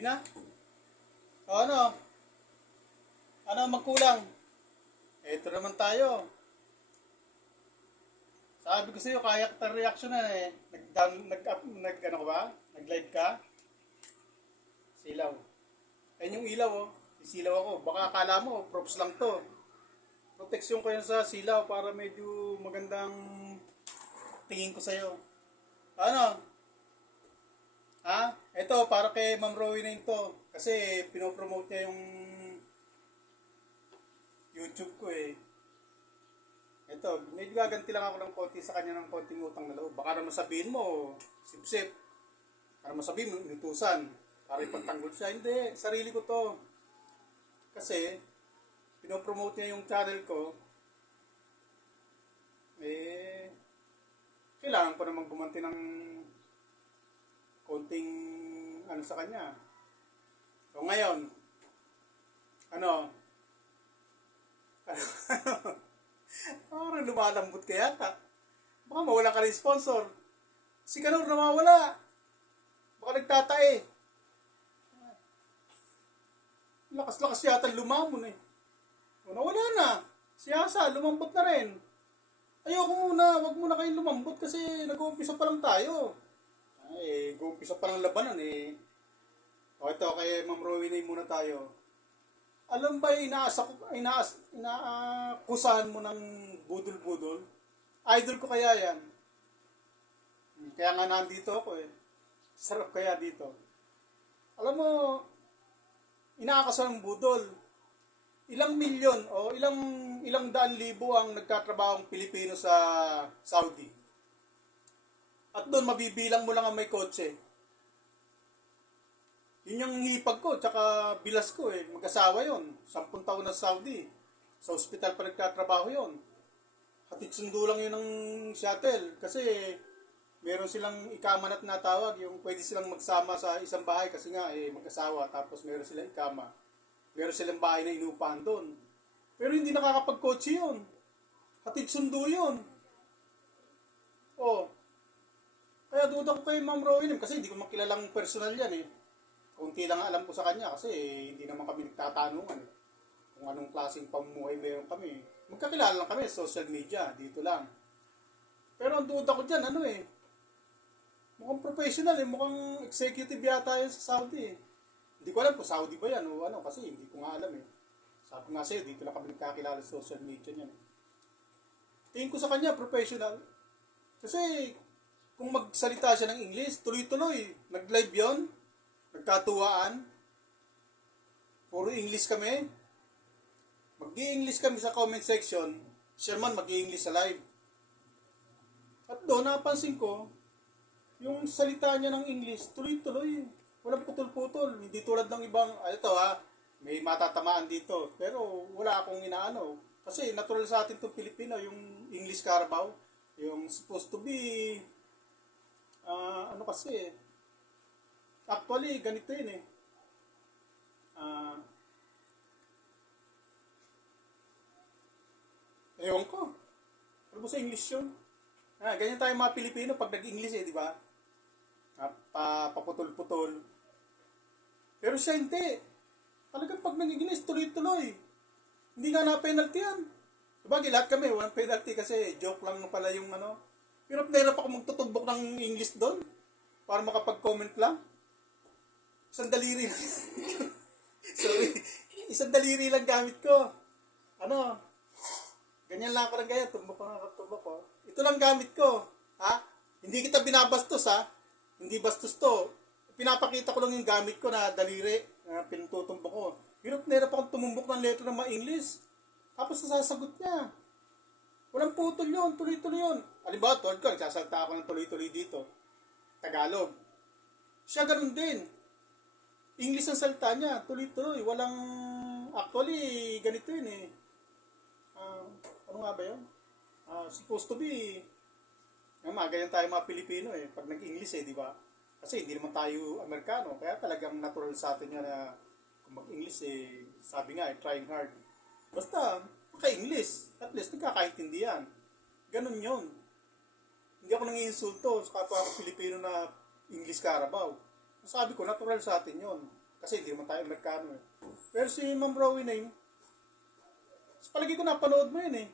Yun na. O ano? Ano ang magkulang? Ito naman tayo. Sabi ko sa'yo, kaya kita reaction na eh. Nag-down, nag-up, nag, ano ka ba? Nag-live ka? Silaw. Ayun yung ilaw oh. Isilaw ako. Baka akala mo, props lang to. Proteksyon ko yan sa silaw para medyo magandang tingin ko sa'yo. Ano? Ha? Ito, para kay Ma'am Rowena ito. Kasi pinopromote niya yung YouTube ko eh. Ito, medyo gaganti lang ako ng konti sa kanya ng konting utang na loob. Baka naman sabihin mo, sip-sip. Baka naman sabihin mo, inutusan. Para ipagtanggol siya. Hindi, sarili ko to. Kasi, pinopromote niya yung channel ko. Eh, kailangan ko namang gumanti ng konting ano sa kanya. So ngayon, ano, parang lumalambot ka yata. Baka mawala ka ng sponsor. Si Kanor nawawala. Baka nagtatae. Lakas-lakas yata lumamon eh. O, nawala na. Siyasa, lumambot na rin. Ayoko muna, wag muna kayong lumambot kasi nag-uumpisa pa lang tayo. Ay, nag-uumpisa pa lang labanan eh. O ito, kay Ma'am Rowena muna tayo. Alam ba inaasa inaas, inaakusahan mo ng budol-budol? Idol ko kaya yan. Hmm, Kaya nga nandito ako eh. Sarap kaya dito. Alam mo, inaakasahan ng budol. Ilang milyon o ilang ilang daan libo ang nagtatrabaho ang Pilipino sa Saudi. At doon mabibilang mo lang ang may kotse. Yun yung hipag ko, tsaka bilas ko eh. Mag-asawa yon Sampung taon na sa Saudi. Sa ospital pa nagtatrabaho yon Hatid sundo lang yun ng shuttle. Kasi meron silang ikamanat na tawag. Yung pwede silang magsama sa isang bahay kasi nga eh, mag-asawa. Tapos meron silang ikama. Meron silang bahay na inupahan doon. Pero hindi nakakapag-kotse yun. Hatid sundo yun. Oh. Kaya duda ko kay Ma'am Rowena kasi hindi ko makilalang personal yan eh. Kunti lang alam ko sa kanya kasi eh, hindi naman kami nagtatanungan eh. Kung anong klaseng pamumuhay meron kami. Magkakilala lang kami sa social media, dito lang. Pero ang duda ko dyan, ano eh. Mukhang professional eh, mukhang executive yata yun sa Saudi eh. Hindi ko alam kung Saudi ba yan o ano kasi hindi ko nga alam eh. Sabi ko nga sa'yo, dito lang kami nagkakilala sa social media niyan. Tingin ko sa kanya, professional. Kasi kung magsalita siya ng English, tuloy-tuloy. Nag-live yon nagkatuwaan. Puro English kami. mag english kami sa comment section. Siya man mag english sa live. At doon napansin ko, yung salita niya ng English, tuloy-tuloy. Walang putol-putol. Hindi tulad ng ibang, ah, ito ha, may matatamaan dito. Pero wala akong inaano. Kasi natural sa atin itong Pilipino, yung English Carabao. Yung supposed to be, ah, ano kasi, actually, ganito yun eh. Ah, ewan ko. Ano ba sa English yun? Ah, ganyan tayo mga Pilipino pag nag-English eh, di ba? Ah, pa, paputol-putol. Pero siya hindi. Talagang pag nag-English, tuloy-tuloy. Hindi nga na penalty yan. Sabagay, lahat kami, walang penalty kasi joke lang pala yung ano. Pero nahirap ako magtutumbok ng English doon para makapag-comment lang. Isang daliri lang. Sorry. Isang daliri lang gamit ko. Ano? Ganyan lang ako ng ganyan. Tumbok ko nga tumbok ko. Ito lang gamit ko. Ha? Hindi kita binabastos ha. Hindi bastos to. Pinapakita ko lang yung gamit ko na daliri. Na pinututumbok ko. Hirap na hirap akong tumumbok ng letra ng mga English. Tapos nasasagot niya. Walang putol yun. Tuloy-tuloy yun. Halimbawa, tol ko, nagsasalta ako ng tuloy-tuloy dito. Tagalog. Siya ganun din. English ang salita niya, tuloy-tuloy. Walang, actually, ganito yun eh. Ah, ano nga ba yun? Ah, supposed to be, nga mga ganyan tayo mga Pilipino eh, pag nag-English eh, di ba? Kasi hindi naman tayo Amerikano, kaya talagang natural sa atin yan na kung mag-English eh, sabi nga eh, trying hard. Basta, maka-English, at least nagkakaintindihan. Ganun yun. Hindi ako nang insulto sa kapwa ko Pilipino na English Carabao. Sabi ko, natural sa atin yon. Kasi hindi naman tayo Amerikano eh. Pero si Ma'am Rowena yun, sa palagi ko napanood mo yun eh.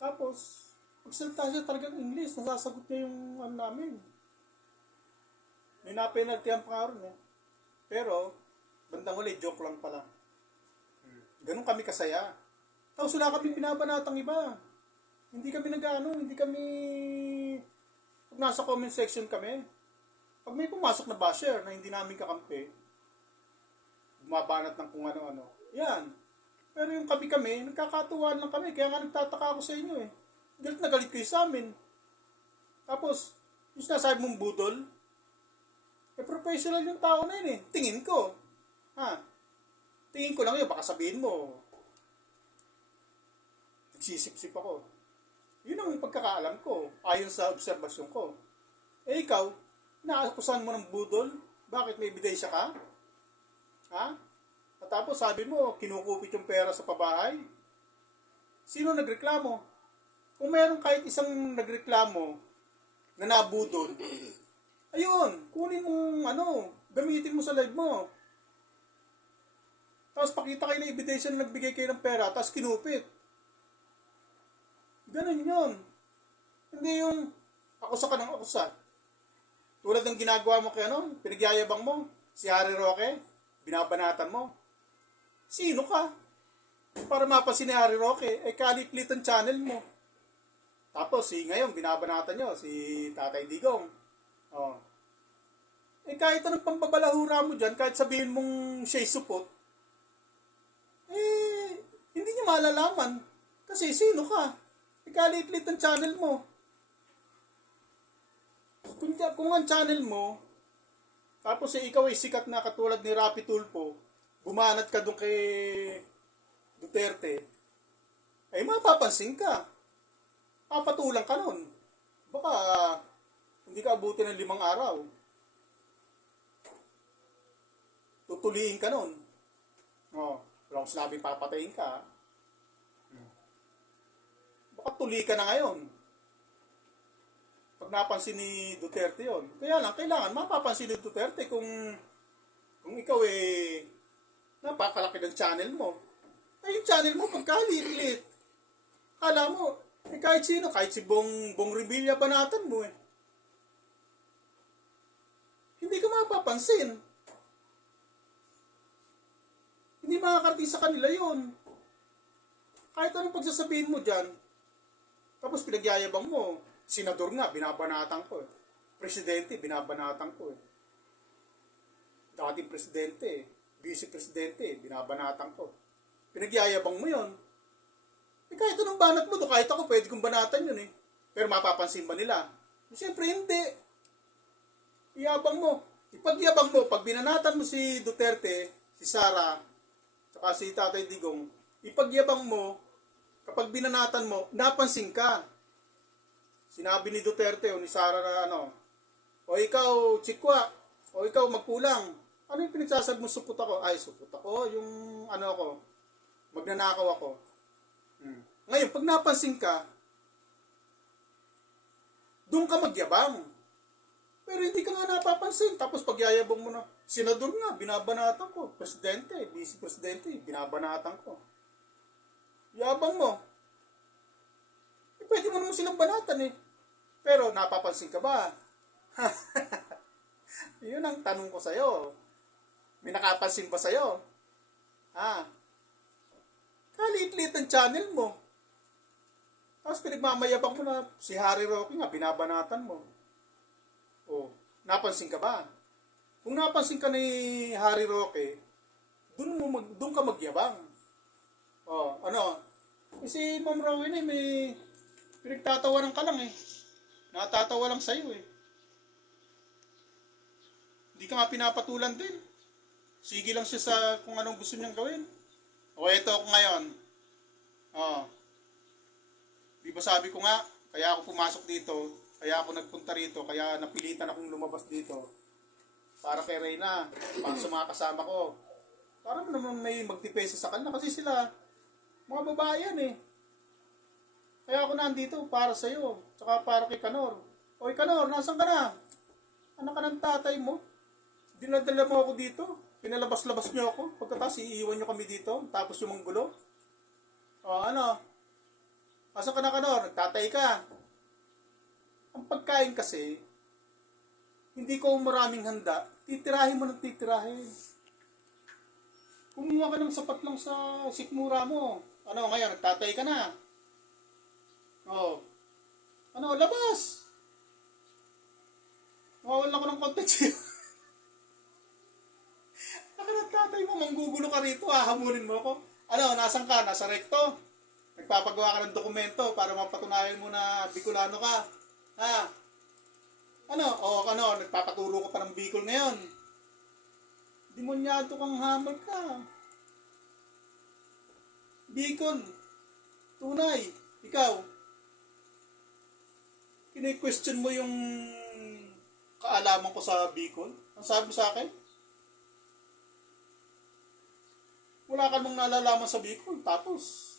Tapos, magsalita siya talagang English, nasasagot niya yung ano namin. May napenalty ang pangaroon eh. Pero, bandang huli, joke lang pala. Ganun kami kasaya. Tapos wala kami binabanatang iba. Hindi kami nag-ano, hindi kami... Pag nasa comment section kami, pag may pumasok na basher na hindi namin kakampi, bumabanat ng kung ano-ano. Yan. Pero yung kami kami, nagkakatuwaan lang kami. Kaya nga nagtataka ako sa inyo eh. Galit na galit kayo sa amin. Tapos, yung sinasabi mong budol, eh professional yung tao na yun eh. Tingin ko. Ha? Tingin ko lang yun, baka sabihin mo, nagsisip-sip ako. Yun ang pagkakaalam ko, ayon sa obserbasyon ko. Eh ikaw, naakusan mo ng budol? Bakit may ebidensya ka? Ha? At tapos sabi mo, kinukupit yung pera sa pabahay? Sino nagreklamo? Kung meron kahit isang nagreklamo na nabudol, ayun, kunin mong ano, gamitin mo sa live mo. Tapos pakita kayo ng ebidensya na nagbigay kayo ng pera, tapos kinupit. Ganun yun. Hindi yung akusa ka ng akusa. Tulad ng ginagawa mo kay ano, pinagyayabang mo, si Harry Roque, binabanatan mo. Sino ka? Para mapasin ni Harry Roque, eh kalit-lit ang channel mo. Tapos, si ngayon, binabanatan nyo, si Tatay Digong. Oh. Eh kahit anong pambabalahura mo dyan, kahit sabihin mong siya'y supot, eh, hindi niya malalaman. Kasi sino ka? Ikalit-lit ang channel mo. Kung, kung ang channel mo, tapos eh, ikaw ay sikat na katulad ni Rapi Tulpo, bumanat ka doon kay Duterte, ay mapapansin ka. Papatulang ka nun. Baka hindi ka abutin ng limang araw. Tutuliin ka nun. Oh, wala akong sinabing papatayin ka. Baka tuli ka na ngayon. Pag napansin ni Duterte yon. Kaya lang, kailangan mapapansin ni Duterte kung kung ikaw eh napakalaki ng channel mo. Ay, yung channel mo pagkalit-lit. Kala mo, eh kahit sino, kahit si Bong, Bong Revilla banatan mo eh. Hindi ka mapapansin. Hindi makakarating sa kanila yon. Kahit anong pagsasabihin mo dyan, tapos pinagyayabang mo, senador nga, binabanatan ko eh. Presidente, binabanatan ko eh. Dating presidente, vice presidente, binabanatan ko. Pinagyayabang mo yon. Eh kahit anong banat mo do, kahit ako pwede kong banatan yun eh. Pero mapapansin ba nila? Siyempre hindi. Iyabang mo. Ipagyabang mo, pag binanatan mo si Duterte, si Sara, saka si Tatay Digong, ipagyabang mo, kapag binanatan mo, napansin ka. Sinabi ni Duterte o ni Sara na ano, o ikaw, chikwa, o ikaw, magkulang. Ano yung pinagsasabi mo, supot ako? Ay, supot ako, yung ano ako, magnanakaw ako. Hmm. Ngayon, pag napansin ka, doon ka magyabang. Pero hindi ka nga napapansin. Tapos pagyayabang mo na, senador nga, binabanatan ko. Presidente, vice presidente, binabanatan ko. Yabang mo. Eh, pwede mo naman silang banatan eh. Pero napapansin ka ba? Yun ang tanong ko sa'yo. May nakapansin ba sa'yo? Ha? Kalit-lit ang channel mo. Tapos pinagmamayabang mo na si Harry Roque nga, binabanatan mo. O, napansin ka ba? Kung napansin ka ni Harry Roque, doon mo mag, doon ka magyabang. O, ano? Kasi Ma'am Rowena eh, may pinagtatawanan ka lang eh. Natatawa lang sa'yo eh. Hindi ka nga pinapatulan din. Sige lang siya sa kung anong gusto niyang gawin. O eto ako ngayon. Oh. Di ba sabi ko nga, kaya ako pumasok dito, kaya ako nagpunta rito, kaya napilitan akong lumabas dito. Para kay Reyna, para sa mga kasama ko. Para naman may magdipesa sa kanila kasi sila, mga babae yan eh. Kaya ako nandito para sa iyo, tsaka para kay Kanor. Oy Kanor, nasan ka na? Anak ka ng tatay mo? Dinadala mo ako dito. pinalabas-labas niyo ako. Pagkatapos, iiwan niyo kami dito. Tapos yung manggulo. O, ano? Asa ka na ka no? Nagtatay ka. Ang pagkain kasi, hindi ko maraming handa. Titirahin mo ng titirahin. Kumuha ka ng sapat lang sa sikmura mo. Ano, ngayon, nagtatay ka na. Oh. Ano, labas! Mawawalan ko ng content sa'yo. Baka nagtatay mo, manggugulo ka rito, hahamulin mo ako. Ano, nasan ka? Nasa rekto? Nagpapagawa ka ng dokumento para mapatunayan mo na Bicolano ka. Ha? Ano? O ano, nagpapaturo ka pa ng Bicol ngayon. Demonyado kang hamal ka. Bicol. Tunay. Ikaw. Kine-question mo yung kaalaman ko sa Bicol? Ang sabi sa akin? Wala ka nung nalalaman sa Bicol. Tapos,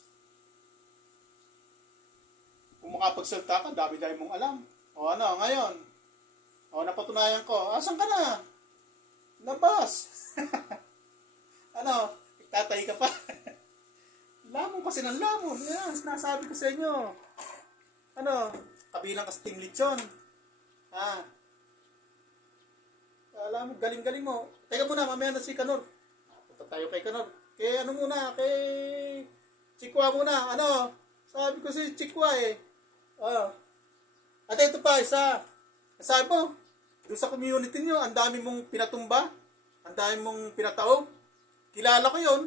kung makapagsalta ka, dami-dami mong alam. O ano, ngayon? O, napatunayan ko. Asan ka na? Labas. ano? Tatay ka pa. lamon kasi ng lamon. Yan, sinasabi ko sa inyo. Ano? Kabilang ka sa Team Lechon. Ha? Alam mo, galing-galing mo. Teka muna, mamaya na si Kanor. Punta tayo kay Kanor. Kay ano muna, kay Chikwa muna. Ano? Sabi ko si Chikwa eh. Oh. At ito pa, isa. Sabi mo, doon sa community nyo, ang dami mong pinatumba. Ang dami mong pinataob. Kilala ko yon.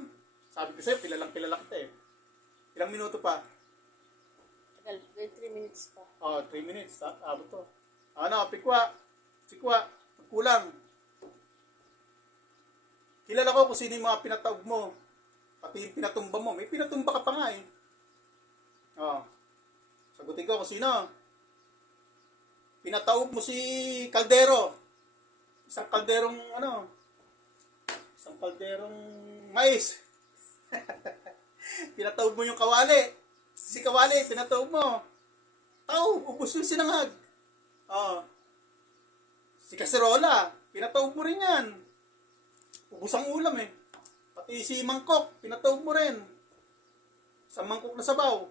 Sabi ko sa'yo, kilalang kilala kita eh. Ilang minuto pa? Tagal, 23 minutes pa. Oh, 3 minutes. Ha? Abot to. Ano, pikwa. Sikwa. Kulang. Kilala ko kung sino yung mga pinataob mo. Pati yung pinatumba mo. May pinatumba ka pa nga eh. Oh. Sagutin ko kung sino. Pinataob mo si Caldero. Isang kalderong ano. Isang kalderong mais. pinataob mo yung kawali. Si kawali, pinataob mo. Tao, ubos yung sinangag. Oh. Si Caserola, pinataob mo rin yan. Ubos ang ulam eh. Pati si Mangkok, pinataob mo rin. Sa mangkok na sabaw.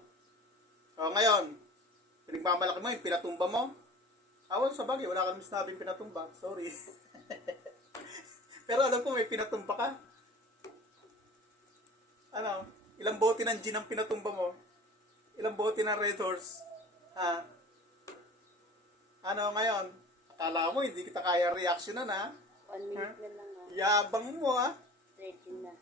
O ngayon, pinagmamalaki mo yung pinatumba mo. Awan sa bagay, wala ka naman sinabing pinatumba. Sorry. Pero alam ko may pinatumba ka. Ano, ilang bote ng gin ang pinatumba mo? Ilang bote ng Red Horse? Ha? Ano ngayon? Akala mo hindi kita kaya reactionan ha? 1 minute na lang ah. Yabang mo ha? Ready na.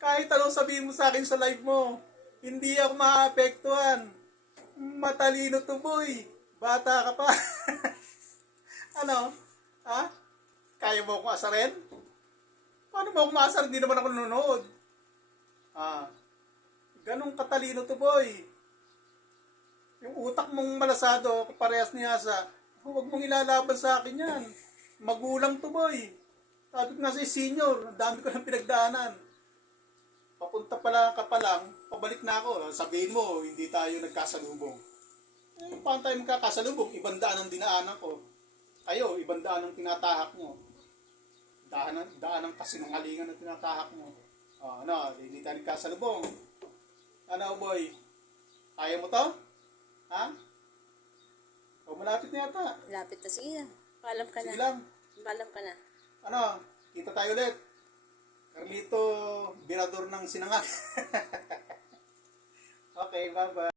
Kahit anong sabihin mo sa akin sa live mo, hindi ako maapektuhan. Matalino to boy. Bata ka pa. ano? Ha? Kaya mo akong asarin? Paano mo akong maasar? Hindi naman ako nanonood. Ah. Ganong katalino to boy. Yung utak mong malasado, parehas ni Asa, huwag mong ilalaban sa akin yan. Magulang to boy. Sabi ko nga sa senior, dami ko ng pinagdaanan papunta pala ka pa lang, pabalik na ako. Sabihin mo, hindi tayo nagkasalubong. Eh, paano tayo magkakasalubong? Ibang daan ang dinaanan ko. Kayo, ibang daan ang tinatahak mo. Daan, daan ang kasinungalingan ang tinatahak mo. Oh, ano, hindi tayo nagkasalubong. Ano, boy? Kaya mo to? Ha? O, malapit na yata. Lapit na. Sige na. Paalam ka Sige na. lang. Paalam ka na. Ano, kita tayo ulit. Carlito, birador ng sinangag. okay, bye-bye.